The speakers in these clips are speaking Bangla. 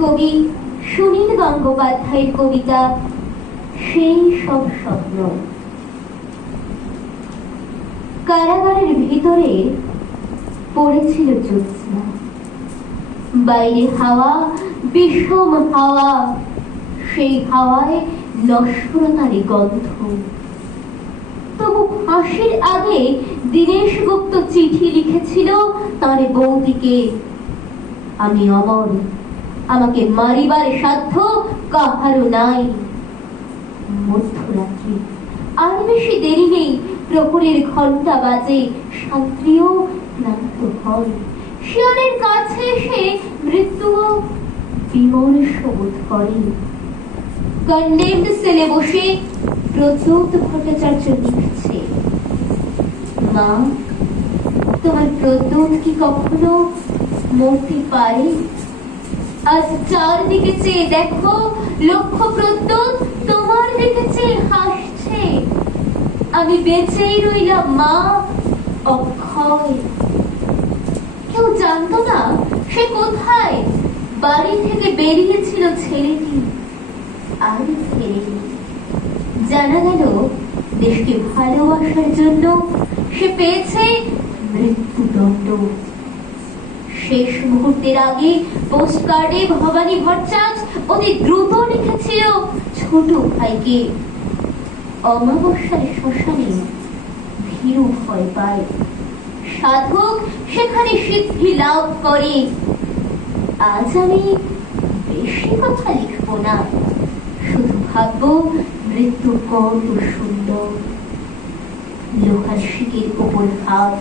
কবি সুনীল গঙ্গোপাধ্যায়ের কবিতা সেই সব স্বপ্ন। কারাগারের ভিতরে পড়েছিল জ্যোৎস্না, বাইরে হাওয়া, বিষম হাওয়া, সেই হাওয়ায় নশ্বরতার গন্ধ। তবু ফাঁসির আগে দীনেশ গুপ্ত চিঠি লিখেছিল তার বৌদিকে, আমি অমর, আমাকে মারিবার সাধ্য কাহারও নাই। মধ্যরাত্রি, আর বেশি দেরি নেই, প্রহরের ঘন্টা বাজে, শান্তিও ক্লান্ত হয়। শিয়রের কাছে এসে মৃত্যুও বিমর্ষ বোধ করে। কন্ডেমড সেলে বসে প্রদ্যোৎ ভট্টাচার্য লিখছে, মা, তোমার প্রদ্যোৎ কি কখনো মরতে পারে? আজ চারদিকে চেয়ে দেখো, লক্ষ প্রদ্যোৎ তোমার দিকে চেয়ে হাসছে। আমি বেঁচেই রইলাম মা, অক্ষয়। কেউ জানতো না সে কোথায়। বাড়ি থেকে বেরিয়েছিল ছেলেটি, আর ফেরেনি। জানা গেল দেশকে ভালোবাসার জন্য সে পেয়েছে মৃত্যুদণ্ড। শেষ মুহূর্তের আগে পোস্টকার্ডে ভবানী ভট্টাচার্য অতি দ্রুত লিখেছিল ছোট ভাইকে, অমাবস্যার শ্মশানে ভীরু ভয় পায়, সাধক সেখানে সিদ্ধি লাভ করে। আজ আমি বেশি কথা লিখব না, শুধু ভাববো মৃত্যু কত সুন্দর। লোহার শিকের ওপর হাত,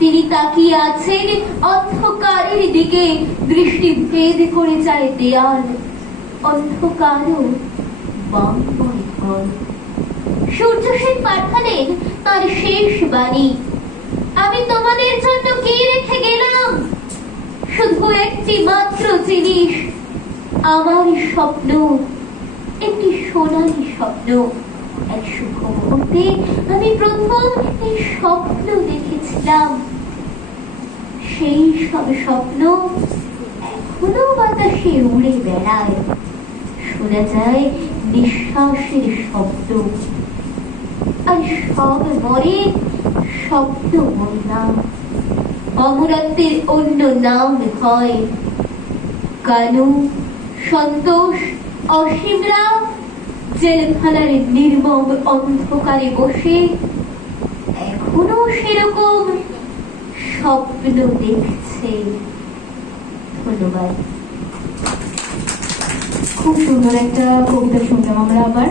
তিনি তাকিয়ে আছেন অন্ধকারের দিকে, দৃষ্টি ভেদ করে যায় দেয়াল, অন্ধকারও বাংময় ঘর। সূর্য সেন পাঠালেন তার শেষ বাণী, আমি তোমাদের জন্য কি রেখে গেলাম? শুধু একটি মাত্র জিনিস, আমার স্বপ্ন, একটি সোনালী স্বপ্ন। এক সুখ মুহূর্তে আমি প্রথম এই স্বপ্ন দেখেছিলাম। সেই সব স্বপ্ন এখনো বাতাসে উড়ে বেড়ায়, শোনা যায় নিঃশ্বাসের শব্দ। আর সব মরে, স্বপ্ন মরে না। অমরত্বের অন্য নাম হয় কানু, সন্তোষ, অসীমরা জেলখানার নির্মম অন্ধকারে বসে এখনো সেরকম স্বপ্ন দেখছে। ধন্যবাদ। খুব সুন্দর একটা কবিতা শুনলাম আমরা আবার।